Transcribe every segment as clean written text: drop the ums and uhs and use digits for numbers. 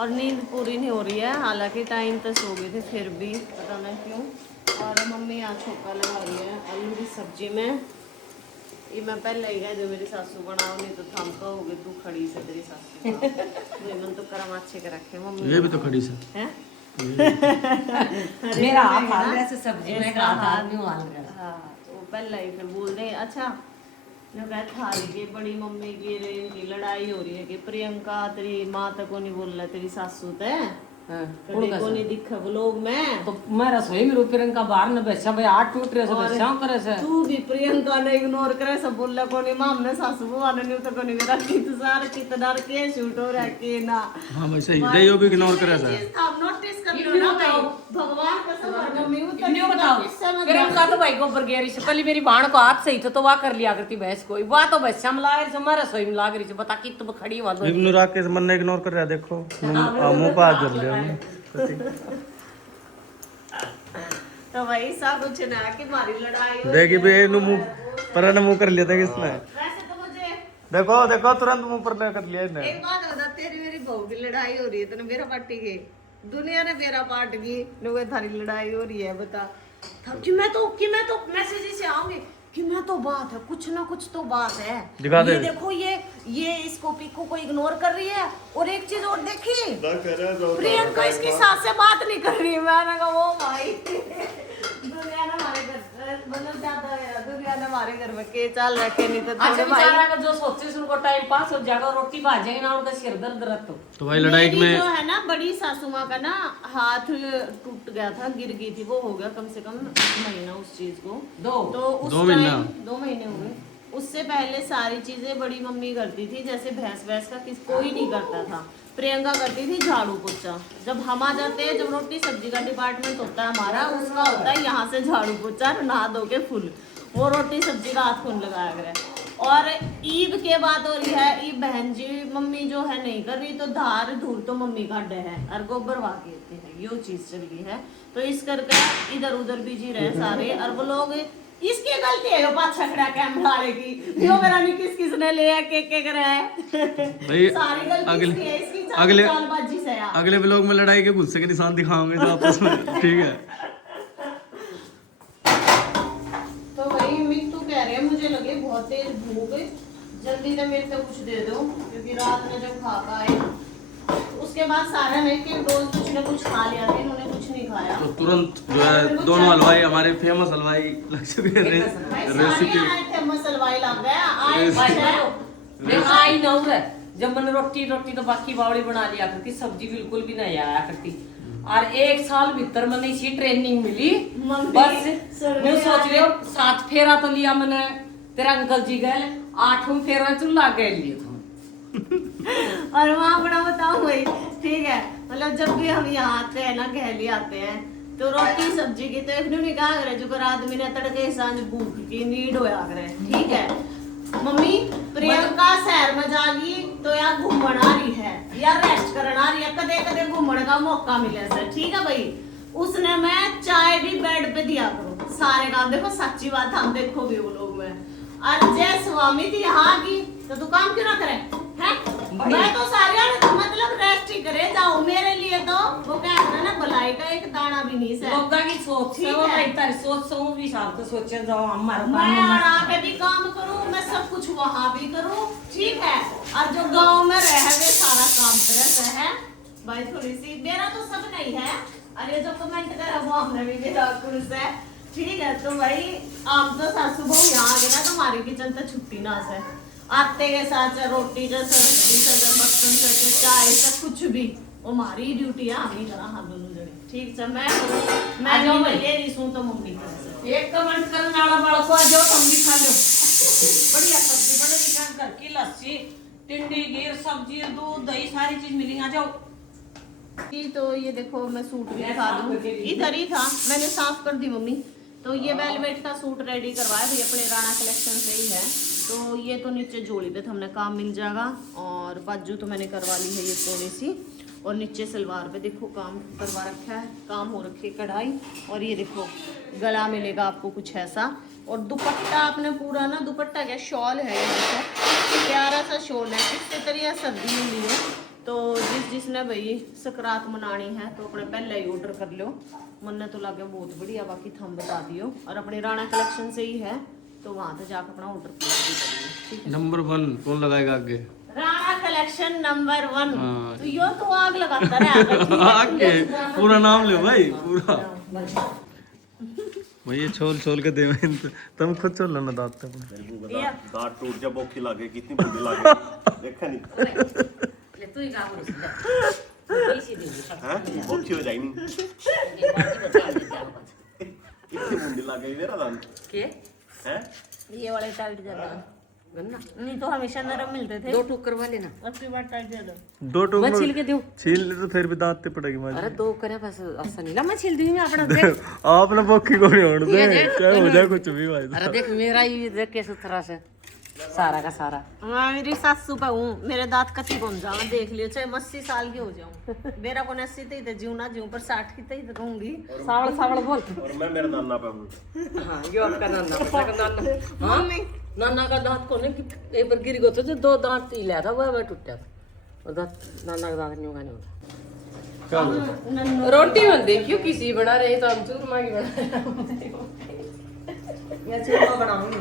और नींद पूरी नहीं हो रही है, हालांकि टाइम तो सो गए थे फिर भी पता नहीं क्यों। और मम्मी यहाँ छोका लगा रही है आलू की सब्जी में। ये मैं पहले ही गया जो मेरी सासू बनाओ, नहीं तो थम का हो गए तू खड़ी से तेरी सासू मन तो करम अच्छे के रखे मम्मी। ये भी तो खड़ी से है मेरा हाथ हाल रहा है सब्जी में का हाथ नहीं हाल रहा। हाँ वो पहले ही फिर बोल दे। अच्छा जो कह थाली की बड़ी मम्मी की रे इनकी लड़ाई हो रही है कि प्रियंका तेरी माँ तक को नहीं बोल रहा तेरी सासू ते को नहीं दिखा व्लॉग में। तो मैं रसोई में प्रियंका बाहर न बैठा भाई आठ टूट रहे से बैठा करे से तू भी प्रियंका ने इग्नोर करे सब बोल रहा कोनी मां ने सासू बुआ ने नहीं तो कोनी मेरा कित सार कित डर के शूट हो रहा के ना। हां भाई सही दे यो भी इग्नोर करे से आप नोटिस कर लो ना भाई भगवान कसम मम्मी वो नहीं बताओ प्रियंका तो भाई को ऊपर गया रही से पहले मेरी बाण को हाथ सही तो वाह कर लिया करती भैंस कोई वाह तो भैंस हमला रही से हमारा रसोई में लाग रही से बता कि तुम खड़ी वालो इग्नोर आके मन ने इग्नोर कर रहा देखो मुंह पे हाथ धर लिया तो भाई सब कुछ ना कि हमारी लड़ाई हो देखी बे नु मुंह पर ने मुंह कर लिया था किसने। वैसे तो मुझे देखो देखो तुरंत मुंह पर कर लिया इसने। एक बात बता तेरी मेरी बहू की लड़ाई हो रही है तूने मेरा पार्टी की दुनिया ने मेरा पार्ट की नुए थारी लड़ाई हो रही है बता कि मैं तो मैसेज से आऊंगी कि मैं तो बात है कुछ ना कुछ तो बात है। दिखा दे। ये देखो ये इसको पिको को इग्नोर कर रही है और एक चीज और देखी प्रियंका इसकी सास से बात नहीं कर रही है। मैंने कहा वो भाई दुनिया ने हमारे घर मतलब ज्यादा है दुनिया ने हमारे घर में के चाल रखे नहीं तो अच्छा थोड़े भाई बेचारा का जो सोचते उनको टाइम पास हो जाएगा रोटी भाजेंगे ना उनका सिर दर्द रहता तो भाई लड़ाई मेरी में जो है ना बड़ी सासू माँ का ना हाथ टूट गया था गिर गई थी वो हो गया कम से कम महीना उस चीज को तो उस 2 महीना 2 महीने हो गए। उससे पहले सारी चीजें बड़ी मम्मी करती थी जैसे भैंस का कोई नहीं करता था। प्रियंका करती थी झाड़ू पोछा। जब हम आ जाते हैं जब रोटी सब्जी का डिपार्टमेंट होता है हमारा उसका होता है यहाँ से झाड़ू पोछा नहा धो के फुल वो रोटी सब्जी का हाथ खून लगाया करे। और ईद के बाद हो रही है ईद बहन जी मम्मी जो है नहीं कर रही तो धार धूल तो मम्मी का अड्डे है और गोबर वाके है यो चीज चल रही है। तो इस करके इधर उधर बिजी रहे सारे और वो लोग इसकी गलती है यो पाछा खड़ा कैमरा वाले की यो मेरा नहीं किसने ले के करे भाई सारी गलती अगले इसकी है इसकी अगले चालबाजी से यार। अगले व्लॉग में लड़ाई के गुस्से के निशान दिखाओगे तो आपस में ठीक है। तो वही मिट्टू कह रहे हैं मुझे लगे बहुत तेज भूख जल्दी से मेरे को कुछ दे दो क्योंकि रात में जब खा पाए उसके बाद सारा ने के रोज कुछ न कुछ खा लिया था इन्होंने कुछ नहीं खाया। तो तुरंत जो है दोनों हलवाई हमारे फेमस हलवाई लक्ष्य के रेसिपी फेमस हलवाई लग गया आज आई ना उरे जब मैंने रोटी तो बाकी बावड़ी बना लिया करती सब्जी बिल्कुल भी नहीं आया करती और 1 साल भीतर मैंने इसी ट्रेनिंग मिली बस मैं सोच रही हूँ 7 फेरा तो लिया मैंने तेरा अंकल जी गए 8वां फेरा चूल्हा गए लिए था और वहाँ बड़ा बताओ भाई ठीक है मतलब जब भी हम यहाँ आते हैं ना गहली आते हैं तो रोटी सब्जी की तो एक नहीं कहा करे जो कर आदमी ने तड़के सांझ भूख की नीड होया करे ठीक है। मम्मी प्रियंका शहर में जागी तो यार घूमन आ रही है या रेस्ट करन आ रही है कदे कदे घूमने का मौका मिले सर ठीक है भाई उसने मैं चाय भी बेड पे दिया करो सारे काम देखो सच्ची बात हम देखो भी वो लोग में और जय स्वामी थी यहाँ की तो तू काम क्यों ना करे हैं मैं तो सारे मतलब रेस्ट ही करे जाओ मेरे लिए तो वो कह रहा ना भलाई का एक दाना भी नहीं है लोगों की सोच से वो भाई तारी सोच से वो भी हिसाब से सोचे जाओ हमारा मैं अड़ा के भी काम करूं मैं सब कुछ वहां भी करूं ठीक है और जो गांव में रह वे सारा काम करे है भाई थोड़ी सी मेरा तो सब नहीं है अरे जो कमेंट करे वो हमने भी मेरा खुश है ठीक है। तो भाई आप तो सासू बहू यहाँ आ गए ना तो हमारी किचन तो छुट्टी ना से आते के साथ रोटी सब्जी मक्खन से चाय से कुछ भी वो हमारी ड्यूटी है हम ही करा हम दोनों जने ठीक है। मैं जो ले रही हूं तो मम्मी कर एक कमेंट करने वाला बड़ा को जो तुम भी खा लो बढ़िया सब्जी बड़े निकाल कर की लस्सी टिंडी गिर सब्जी दूध दही सारी चीज मिलेगी आ जाओ। तो ये देखो मैं सूट भी दिखा दूं इधर ही था मैंने साफ कर दी मम्मी। तो ये वेलवेट का सूट रेडी करवाया भाई अपने राणा कलेक्शन से ही है। तो ये तो नीचे जोड़ी पे हमने काम मिल जाएगा और बाजू तो मैंने करवा ली है ये थोड़ी सी और नीचे सलवार पे देखो काम करवा रखा है काम हो रखी है कढ़ाई और ये देखो गला मिलेगा आपको कुछ ऐसा और दुपट्टा आपने पूरा ना दुपट्टा क्या शॉल है ये देखो प्यारा सा शॉल है इससे तरह सर्दी में लिए तो जिसने भाई सकरात मनानी है तो अपने पहले ही ऑर्डर कर लो। मन्ने तो लगे बहुत बढ़िया, बाकी थम बता दियो। और अपने राणा कलेक्शन से ही है तो वहां तो जाकर अपना ऑर्डर प्लेस भी कर लियो, ठीक है। नंबर 1 कौन लगाएगा आगे? Rana collection number 1। हाँ। तो यो तो आग लगाता रहा आगे पूरा नाम ले भाई, पूरा भाई। ये छोल के दे तुम खुद छोल लेना दांत अपने। दांत टूट जा, बोखी लागे, कितनी बड़ी लागे देखा नहीं ले तू ही काम कर सकता इसी दिन हैं, बोखी हो जाएगी कितनी बड़ी लागे मेरा दांत के हैं। ये वाले टाइट ज्यादा गन्ना नहीं तो हमेशा नरम मिलते थे। 2 टुक करवा लेना, अब की बार टाइट ज्यादा। 2 टुकड़े मैं छील के दूं। छील ले तो फिर भी दांत पे पड़ेगी माजी। अरे 2 करे बस ऐसा नहीं ला, मैं छील दूंगी मैं अपना देख। आपने बोखी को नहीं होने दे, चाहे हो जाए कुछ भी भाई। अरे देख मेरा ही देख के सुथरा से सारा का सारा। मैं मेरी सासू पे हूँ, मेरे दांत कच्ची कौन जाऊँ देख लियो, चाहे 80 साल की हो जाऊँ। मेरा को 80 तक तो जीव ना जीव पर 60 की तक रहूंगी। सावड़ बोल। और मैं मेरा नाना पे हूँ। हाँ यो आपका नाना। हाँ नाना का दांत को नहीं कि एक बार गिर गया तो जो 2 दांत ही लिया था वह टूट गया था। और दांत नाना का दांत न्यू का नहीं होता। रोटी मत देखियो किसी बना रहे तो हम चूरमा की बना या चूरमा बनाऊंगी।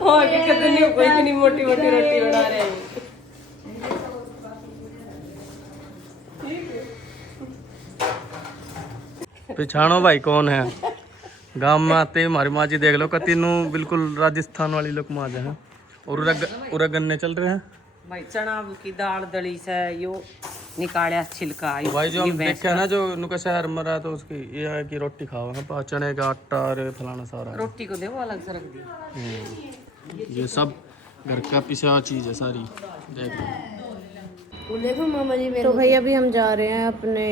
हो कि कितनी कोई इतनी मोटी मोटी रोटी बना रहे हैं। पिछाणो भाई कौन है? गांव में आते हमारी माँ जी देख लो कतीनू बिल्कुल राजस्थान वाली लोग माँ है। और उरा गन्ने चल रहे हैं भाई चना की दाल दली से यो निकालिया छिलका। भाई। जो हम देखे ना जो नुका शहर में रहा तो उसकी ये है कि रोटी खाओ ना, चने का आटा और फलाना सारा रोटी को दे वो अलग से रख दी। ये सब घर का पिसा हुआ चीज है सारी, देख लो। तो भाई अभी हम जा रहे हैं अपने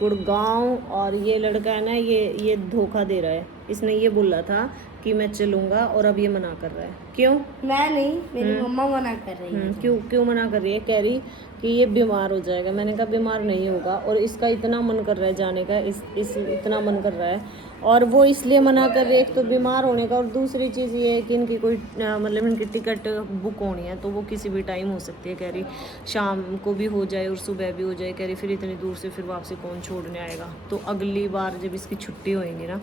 गुड़गांव और ये लड़का है ना ये धोखा दे रहा है। इसने ये बोला था कि मैं चलूंगा और अब ये मना कर रहा है। क्यों? मैं नहीं, मेरी मम्मा मना कर रही है। क्यों मना कर रही है? कह रही कि ये बीमार हो जाएगा। मैंने कहा बीमार नहीं होगा, और इसका इतना मन कर रहा है जाने का, इस इतना मन कर रहा है। और वो इसलिए मना कर रही है, एक तो बीमार होने का, और दूसरी चीज़ ये है कि इनकी कोई मतलब इनकी टिकट बुक होनी है तो वो किसी भी टाइम हो सकती है। कह रही शाम को भी हो जाए और सुबह भी हो जाए। कह रही फिर इतनी दूर से फिर वापसी कौन छोड़ने आएगा। तो अगली बार जब इसकी छुट्टी होएगी ना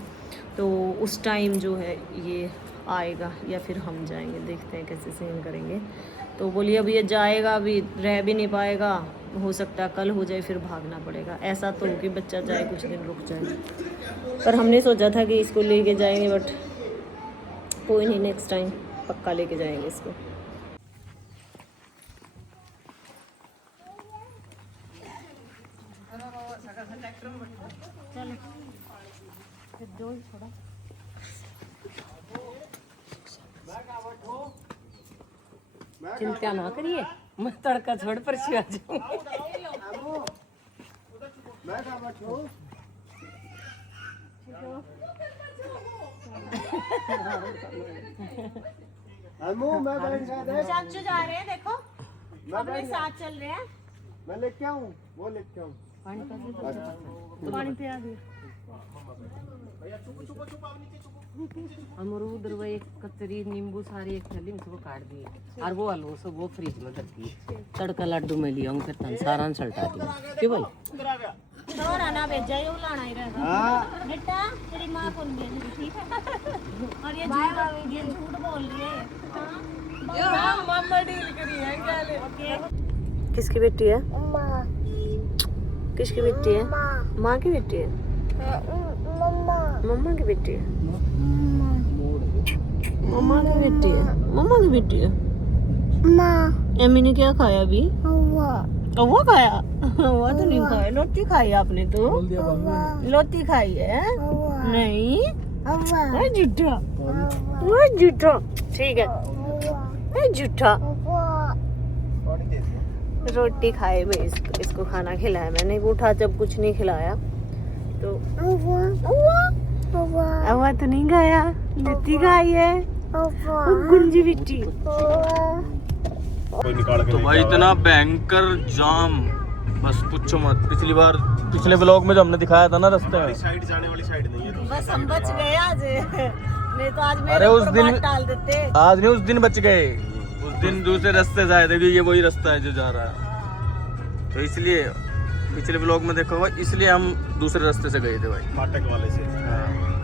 तो उस टाइम जो है ये आएगा या फिर हम जाएंगे, देखते हैं कैसे सीन करेंगे। तो बोलिए अब ये जाएगा, अभी रह भी नहीं पाएगा, हो सकता है कल हो जाए फिर भागना पड़ेगा। ऐसा तो हो कि बच्चा जाए कुछ दिन रुक जाए। पर हमने सोचा था कि इसको लेके जाएंगे, बट कोई नहीं, नेक्स्ट टाइम पक्का लेके जाएंगे इसको। चिंता ना करिए, मैं तड़का छोड़ पर आ जाऊँ। चाचू जा रहे हैं, देखो अपने साथ चल रहे हैं। मैं लेके आऊँ, वो लेके आऊँ। पानी पिया दिया। अमरूद और वो एक कतरी नींबू सारी एक थैली में सबको काट दिए और वो आलू सब वो फ्रिज में रख दिए। तड़का लड्डू में लिया फिर तन सारा सल्टा दिया क्यों भाई और आना भेजा ही लाना ही रहेगा बेटा। तेरी माँ कौन भेज रही, ठीक है। और ये झूठ बोल रही है। हां मम्मा डील करी है क्या? किसकी बेटी है? किसकी बेटी है? माँ की बेटी है। मम्मा की बेटी है। मम्मा की बेटी है। मम्मा की बेटी है। एमी ने क्या खाया अभी? वो खाया? वो तो नहीं खाया। रोटी खाई आपने तो? रोटी खाई है? नहीं झूठा, झूठा। ठीक है झूठा। रोटी खाए भाई, इसको खाना खिलाया मैंने। वो उठा जब कुछ नहीं खिलाया तो अवा तो नहीं खाया, लत्ती खाई है गुंजी बिट्टी। तो भाई इतना भयंकर जाम, बस पूछो मत। पिछले व्लॉग में जो हमने दिखाया था ना रास्ते में, साइड जाने वाली साइड नहीं है। बस हम बच गए आज, नहीं तो आज अरे उस दिन डाल देते। आज नहीं, उस दिन बच गए। उस दिन दूसरे रास्ते से आए थे कि ये वही रास्ता है जो जा रहा है। तो इसलिए पिछले व्लॉग में देखा होगा, इसलिए हम दूसरे रास्ते से गए थे भाई, फाटक वाले से। हाँ।